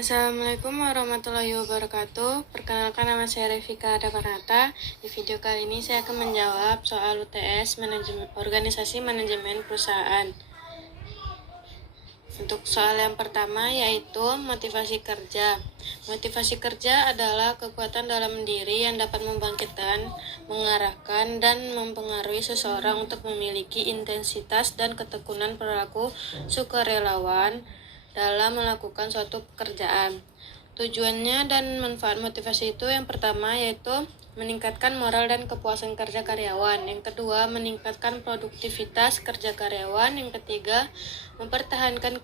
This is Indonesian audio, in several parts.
Assalamualaikum warahmatullahi wabarakatuh. Perkenalkan, nama saya Revika Dabarata. Di video kali ini saya akan menjawab soal UTS Organisasi Manajemen Perusahaan. Untuk soal yang pertama yaitu motivasi kerja. Motivasi kerja adalah kekuatan dalam diri yang dapat membangkitkan, mengarahkan, dan mempengaruhi seseorang untuk memiliki intensitas dan ketekunan perilaku sukarelawan dalam melakukan suatu pekerjaan. Tujuannya dan manfaat motivasi itu yang pertama yaitu meningkatkan moral dan kepuasan kerja karyawan. Yang kedua, meningkatkan produktivitas kerja karyawan. Yang ketiga, mempertahankan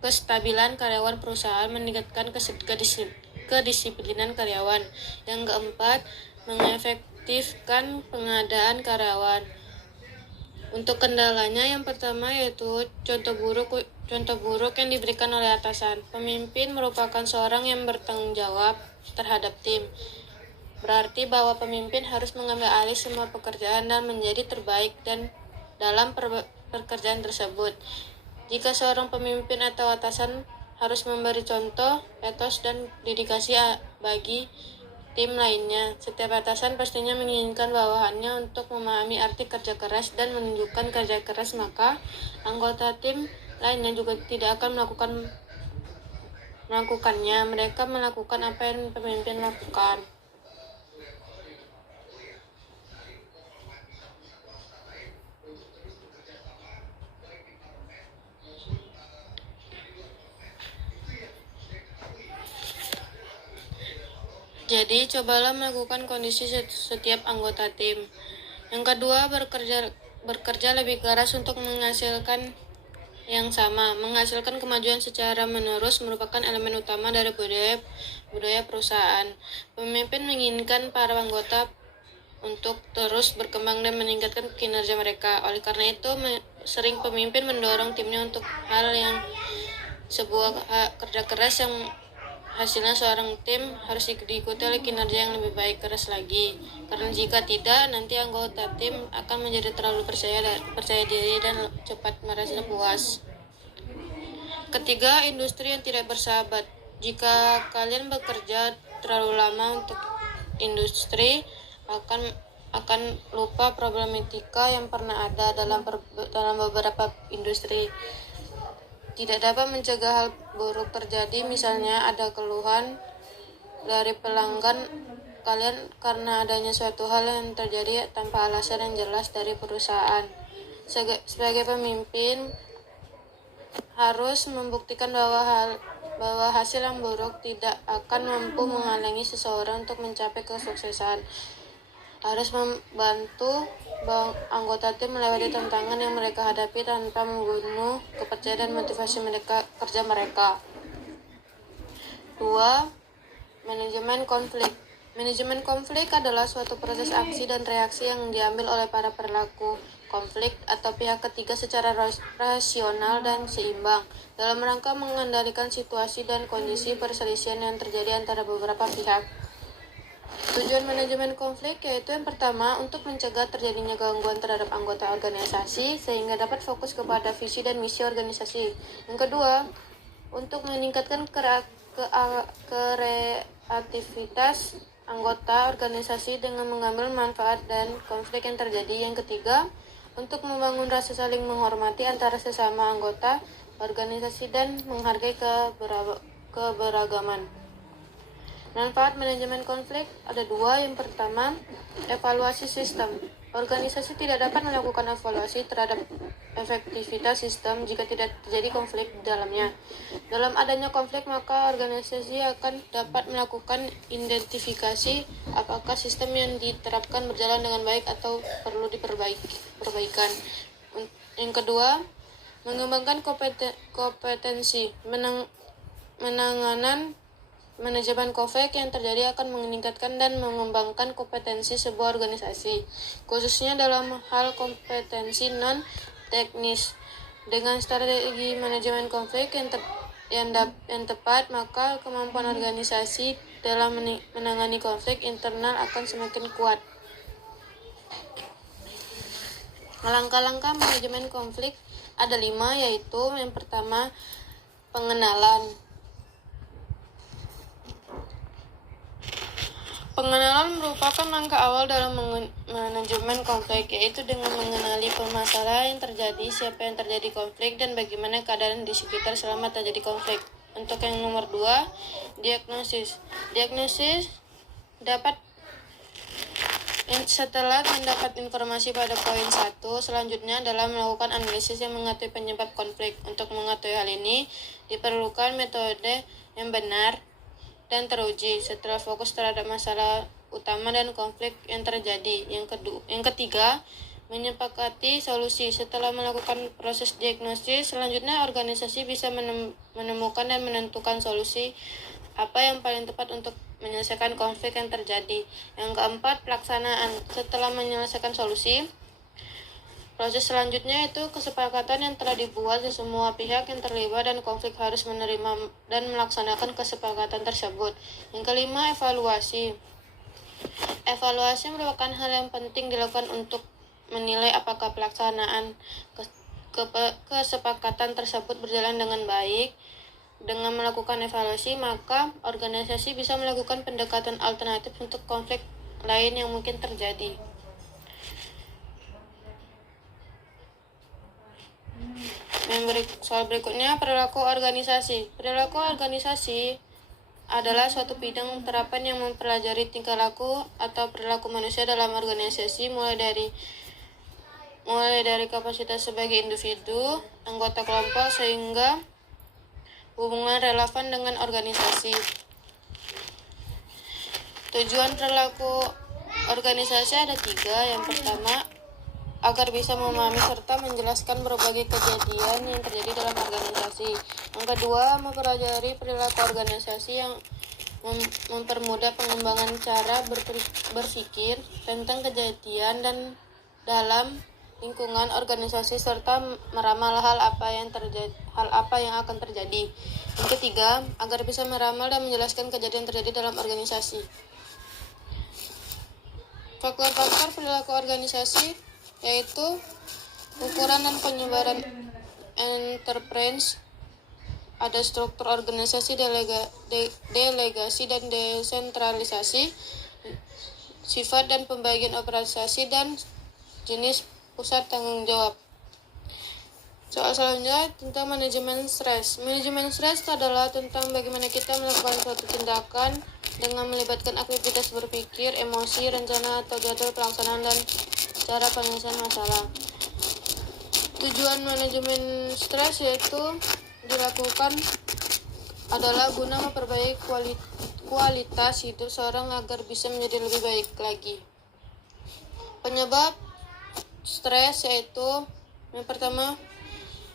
kestabilan karyawan perusahaan, meningkatkan kedisiplinan karyawan. Yang keempat, mengefektifkan pengadaan karyawan. Untuk kendalanya yang pertama yaitu contoh buruk yang diberikan oleh atasan. Pemimpin merupakan seorang yang bertanggung jawab terhadap tim. Berarti bahwa pemimpin harus mengambil alih semua pekerjaan dan menjadi terbaik dan dalam pekerjaan tersebut. Jika seorang pemimpin atau atasan harus memberi contoh, etos dan dedikasi bagi tim lainnya. Setiap atasan pastinya menginginkan bawahannya untuk memahami arti kerja keras dan menunjukkan kerja keras, maka anggota tim lainnya juga tidak akan melakukannya. Mereka melakukan apa yang pemimpin lakukan. Jadi, cobalah melakukan kondisi setiap anggota tim. Yang kedua, bekerja lebih keras untuk menghasilkan yang sama. Menghasilkan kemajuan secara menerus merupakan elemen utama dari budaya perusahaan. Pemimpin menginginkan para anggota untuk terus berkembang dan meningkatkan kinerja mereka. Oleh karena itu, sering pemimpin mendorong timnya untuk hal yang sebuah kerja keras yang hasilnya seorang tim harus diikuti oleh kinerja yang lebih baik keras lagi. Karena jika tidak, nanti anggota tim akan menjadi terlalu percaya diri dan cepat merasa puas. Ketiga, industri yang tidak bersahabat. Jika kalian bekerja terlalu lama untuk industri, akan lupa problematika yang pernah ada dalam beberapa industri. Tidak dapat mencegah hal buruk terjadi, misalnya ada keluhan dari pelanggan kalian karena adanya suatu hal yang terjadi tanpa alasan yang jelas dari perusahaan. Sebagai pemimpin harus membuktikan bahwa hasil yang buruk tidak akan mampu menghalangi seseorang untuk mencapai kesuksesan. Harus membantu anggota tim melewati tantangan yang mereka hadapi tanpa membunuh kepercayaan dan motivasi kerja mereka. 2. Manajemen konflik. Manajemen konflik adalah suatu proses aksi dan reaksi yang diambil oleh para pelaku konflik atau pihak ketiga secara rasional dan seimbang dalam rangka mengendalikan situasi dan kondisi perselisihan yang terjadi antara beberapa pihak. Tujuan manajemen konflik yaitu yang pertama, untuk mencegah terjadinya gangguan terhadap anggota organisasi sehingga dapat fokus kepada visi dan misi organisasi. Yang kedua, untuk meningkatkan kreativitas anggota organisasi dengan mengambil manfaat dan konflik yang terjadi. Yang ketiga, untuk membangun rasa saling menghormati antara sesama anggota organisasi dan menghargai keberagaman. Manfaat manajemen konflik ada 2. Yang pertama, evaluasi sistem. Organisasi tidak dapat melakukan evaluasi terhadap efektivitas sistem jika tidak terjadi konflik di dalamnya. Dalam adanya konflik, maka organisasi akan dapat melakukan identifikasi apakah sistem yang diterapkan berjalan dengan baik atau perlu perbaikan. Yang kedua, mengembangkan kompetensi. Menanganan manajemen konflik yang terjadi akan meningkatkan dan mengembangkan kompetensi sebuah organisasi, khususnya dalam hal kompetensi non-teknis. Dengan strategi manajemen konflik yang tepat, maka kemampuan organisasi dalam menangani konflik internal akan semakin kuat. Langkah-langkah manajemen konflik ada 5, yaitu yang pertama, Pengenalan. Pengenalan merupakan langkah awal dalam manajemen konflik, yaitu dengan mengenali permasalahan yang terjadi, siapa yang terjadi konflik, dan bagaimana keadaan di sekitar selama terjadi konflik. Untuk yang nomor 2, diagnosis. Diagnosis dapat setelah mendapat informasi pada poin 1, selanjutnya adalah melakukan analisis yang mengetahui penyebab konflik. Untuk mengetahui hal ini, diperlukan metode yang benar dan teruji setelah fokus terhadap masalah utama dan konflik yang terjadi. Yang ketiga, menyepakati solusi. Setelah melakukan proses diagnosis, selanjutnya organisasi bisa menemukan dan menentukan solusi apa yang paling tepat untuk menyelesaikan konflik yang terjadi. Yang keempat, pelaksanaan. Setelah menyelesaikan solusi, proses selanjutnya itu kesepakatan yang telah dibuat oleh semua pihak yang terlibat, dan konflik harus menerima dan melaksanakan kesepakatan tersebut. Yang kelima, evaluasi. Evaluasi merupakan hal yang penting dilakukan untuk menilai apakah pelaksanaan kesepakatan tersebut berjalan dengan baik. Dengan melakukan evaluasi, maka organisasi bisa melakukan pendekatan alternatif untuk konflik lain yang mungkin terjadi. Soal berikutnya, perilaku organisasi. Perilaku organisasi adalah suatu bidang terapan yang mempelajari tingkah laku atau perilaku manusia dalam organisasi, mulai dari kapasitas sebagai individu, anggota kelompok, sehingga hubungan relevan dengan organisasi. Tujuan perilaku organisasi ada 3. Yang pertama, agar bisa memahami serta menjelaskan berbagai kejadian yang terjadi dalam organisasi. Yang kedua, mempelajari perilaku organisasi yang mempermudah pengembangan cara berpikir tentang kejadian dan dalam lingkungan organisasi, serta meramal hal apa yang akan terjadi. Yang ketiga, agar bisa meramal dan menjelaskan kejadian terjadi dalam organisasi. Faktor-faktor perilaku organisasi yaitu ukuran dan penyebaran enterprise, ada struktur organisasi, delegasi dan desentralisasi, sifat dan pembagian operasi, dan jenis pusat tanggung jawab. Soal selanjutnya tentang manajemen stres. Manajemen stres adalah tentang bagaimana kita melakukan suatu tindakan dengan melibatkan aktivitas berpikir, emosi, rencana atau jadwal pelaksanaan, dan cara penyelesaian masalah. Tujuan manajemen stres yaitu dilakukan adalah guna memperbaiki kualitas hidup seorang agar bisa menjadi lebih baik lagi. Penyebab stres yaitu yang pertama,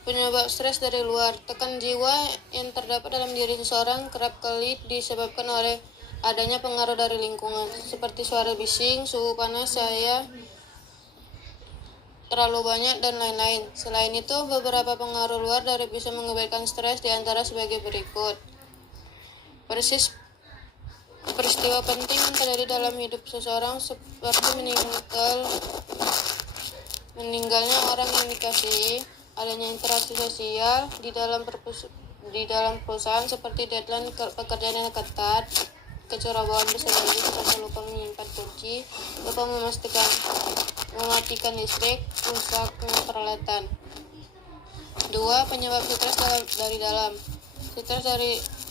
penyebab stres dari luar. Tekanan jiwa yang terdapat dalam diri seseorang kerap kali disebabkan oleh adanya pengaruh dari lingkungan, seperti suara bising, suhu panas, cahaya terlalu banyak, dan lain-lain. Selain itu, beberapa pengaruh luar dari bisa mengakibatkan stres, diantara sebagai berikut. Peristiwa penting yang terjadi dalam hidup seseorang, seperti meninggalnya orang yang dikasihi, adanya interaksi sosial di dalam perusahaan, seperti deadline pekerjaan yang ketat, kecurabaan bersembunyi seperti lupa menyimpan kunci, lupa mematikan listrik, rusaknya peralatan. 2. Penyebab stres dari dalam.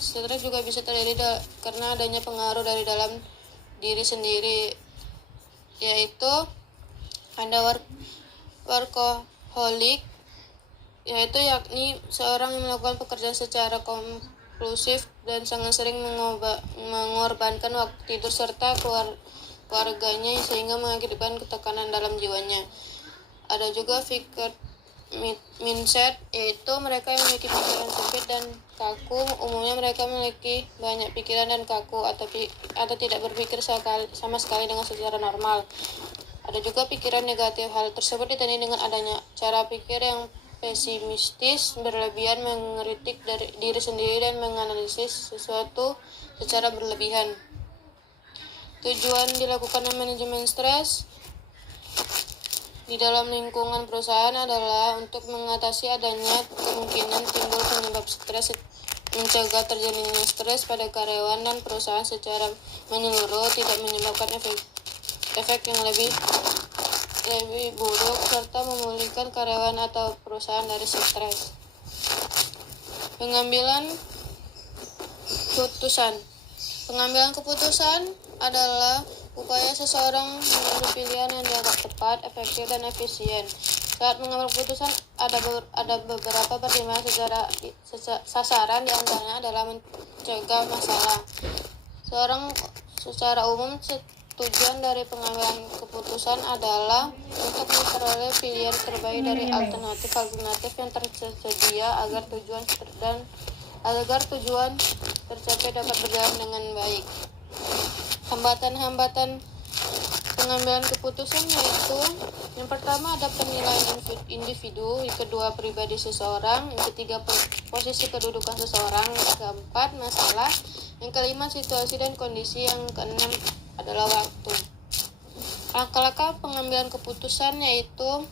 Stres juga bisa terjadi karena adanya pengaruh dari dalam diri sendiri, yaitu ada workaholic, yakni seorang yang melakukan pekerjaan secara kompulsif dan sangat sering mengorbankan waktu tidur serta keluarganya, sehingga mengakibatkan ketekanan dalam jiwanya. Ada juga fixed mindset, yaitu mereka yang memiliki pikiran sempit dan kaku. Umumnya mereka memiliki banyak pikiran dan kaku atau tidak berpikir sama sekali dengan secara normal. Ada juga pikiran negatif. Hal tersebut ditandai dengan adanya cara pikir yang pesimistis, berlebihan, mengkritik diri sendiri, dan menganalisis sesuatu secara berlebihan. Tujuan dilakukan manajemen stres di dalam lingkungan perusahaan adalah untuk mengatasi adanya kemungkinan timbul penyebab stres mencegah terjadinya stres pada karyawan dan perusahaan secara menyeluruh, tidak menyebabkan efek yang lebih buruk, serta memulihkan karyawan atau perusahaan dari stres. Pengambilan keputusan adalah upaya seseorang mengambil pilihan yang dianggap tepat, efektif, dan efisien. Saat mengambil keputusan, ada beberapa pertimbangan sasaran, diantaranya adalah mencegah masalah. Secara umum, tujuan dari pengambilan keputusan adalah untuk memperoleh pilihan terbaik dari alternatif yang tersedia agar tujuan tercapai dapat berjalan dengan baik. Hambatan-hambatan pengambilan keputusan yaitu: yang pertama ada penilaian individu, yang kedua pribadi seseorang, yang ketiga posisi kedudukan seseorang, yang keempat masalah, yang kelima situasi dan kondisi, yang keenam adalah waktu. Langkah-langkah pengambilan keputusan yaitu: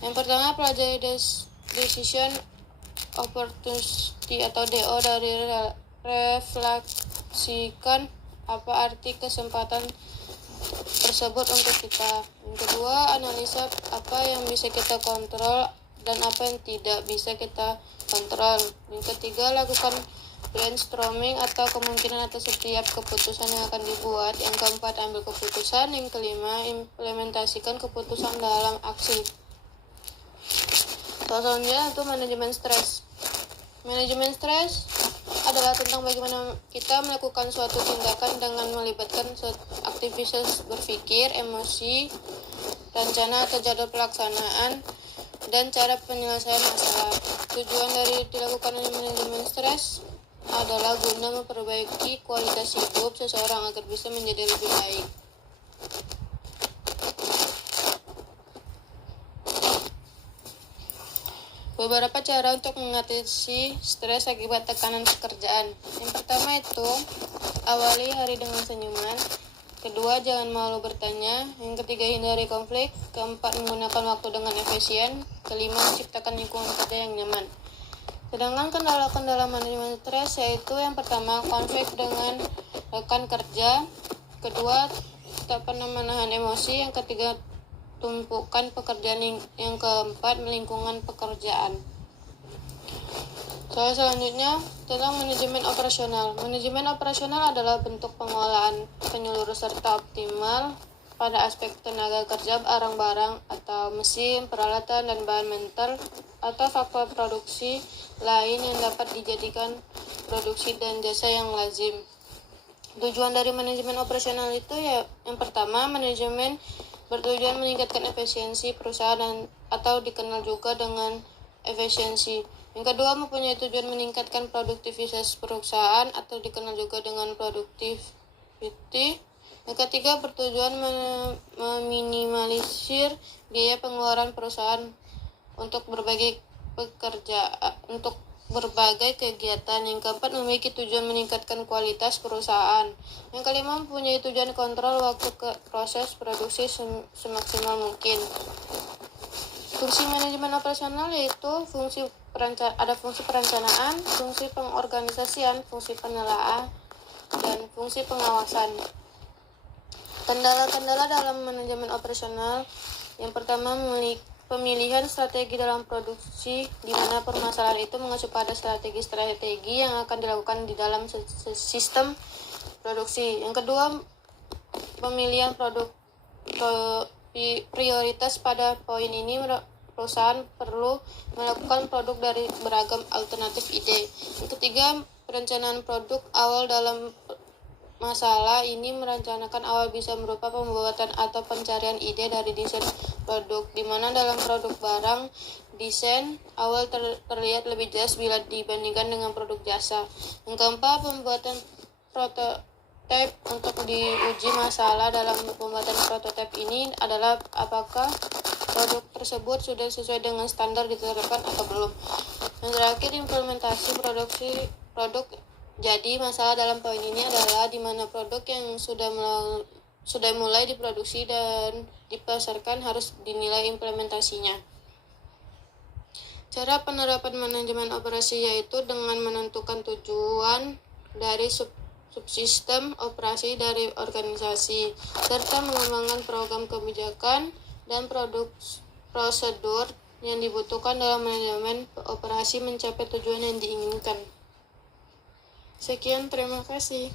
yang pertama, pelajari decision opportunity atau DO, dari refleksikan apa arti kesempatan tersebut untuk kita. Yang kedua, analisa apa yang bisa kita kontrol dan apa yang tidak bisa kita kontrol. Yang ketiga, lakukan brainstorming atau kemungkinan atas setiap keputusan yang akan dibuat. Yang keempat, ambil keputusan. Yang kelima, implementasikan keputusan dalam aksi. Selanjutnya itu manajemen stres. Manajemen stres adalah tentang bagaimana kita melakukan suatu tindakan dengan melibatkan aktivitas berpikir, emosi, rencana atau jadwal pelaksanaan, dan cara penyelesaian masalah. Tujuan dari dilakukan manajemen stres adalah guna memperbaiki kualitas hidup seseorang agar bisa menjadi lebih baik. Beberapa cara untuk mengatasi stres akibat tekanan pekerjaan. Yang pertama itu, awali hari dengan senyuman. Kedua, jangan malu bertanya. Yang ketiga, hindari konflik. Keempat, menggunakan waktu dengan efisien. Kelima, menciptakan lingkungan kerja yang nyaman. Sedangkan kendala-kendala manajemen stres yaitu: yang pertama, konflik dengan rekan kerja. Kedua, tak pernah menahan emosi. Yang ketiga, tumpukan pekerjaan. Yang keempat, lingkungan pekerjaan. Selanjutnya tentang manajemen operasional. Manajemen operasional adalah bentuk pengelolaan menyeluruh serta optimal pada aspek tenaga kerja, barang-barang atau mesin, peralatan, dan bahan mentah atau faktor produksi lain yang dapat dijadikan produksi dan jasa yang lazim. Tujuan dari manajemen operasional itu yang pertama, manajemen bertujuan meningkatkan efisiensi perusahaan atau dikenal juga dengan efisiensi. Yang kedua, mempunyai tujuan meningkatkan produktivitas perusahaan atau dikenal juga dengan productivity. Yang ketiga, bertujuan meminimalisir biaya pengeluaran perusahaan untuk berbagai kegiatan. Yang keempat, memiliki tujuan meningkatkan kualitas perusahaan. Yang kelima, mempunyai tujuan kontrol waktu proses produksi semaksimal mungkin. Fungsi manajemen operasional yaitu ada fungsi perencanaan, fungsi pengorganisasian, fungsi penelaahan, dan fungsi pengawasan. Kendala-kendala dalam manajemen operasional: yang pertama, pemilihan strategi dalam produksi, di mana permasalahan itu mengacu pada strategi yang akan dilakukan di dalam sistem produksi. Yang kedua, pemilihan prioritas. Pada poin ini, perusahaan perlu melakukan produk dari beragam alternatif ide. Yang ketiga, perencanaan produk awal. Dalam masalah ini, merencanakan awal bisa berupa pembuatan atau pencarian ide dari desain produk, di mana dalam produk barang, desain awal terlihat lebih jelas bila dibandingkan dengan produk jasa. Yang keempat, pembuatan prototipe. Untuk diuji masalah dalam pembuatan prototipe ini adalah apakah produk tersebut sudah sesuai dengan standar diterapkan atau belum. Yang terakhir, implementasi produk. Jadi masalah dalam poin ini adalah di mana produk yang sudah mulai diproduksi dan dipasarkan harus dinilai implementasinya. Cara penerapan manajemen operasi yaitu dengan menentukan tujuan dari subsistem operasi dari organisasi, serta mengembangkan program kebijakan dan prosedur yang dibutuhkan dalam manajemen operasi mencapai tujuan yang diinginkan. Sekian, terima kasih.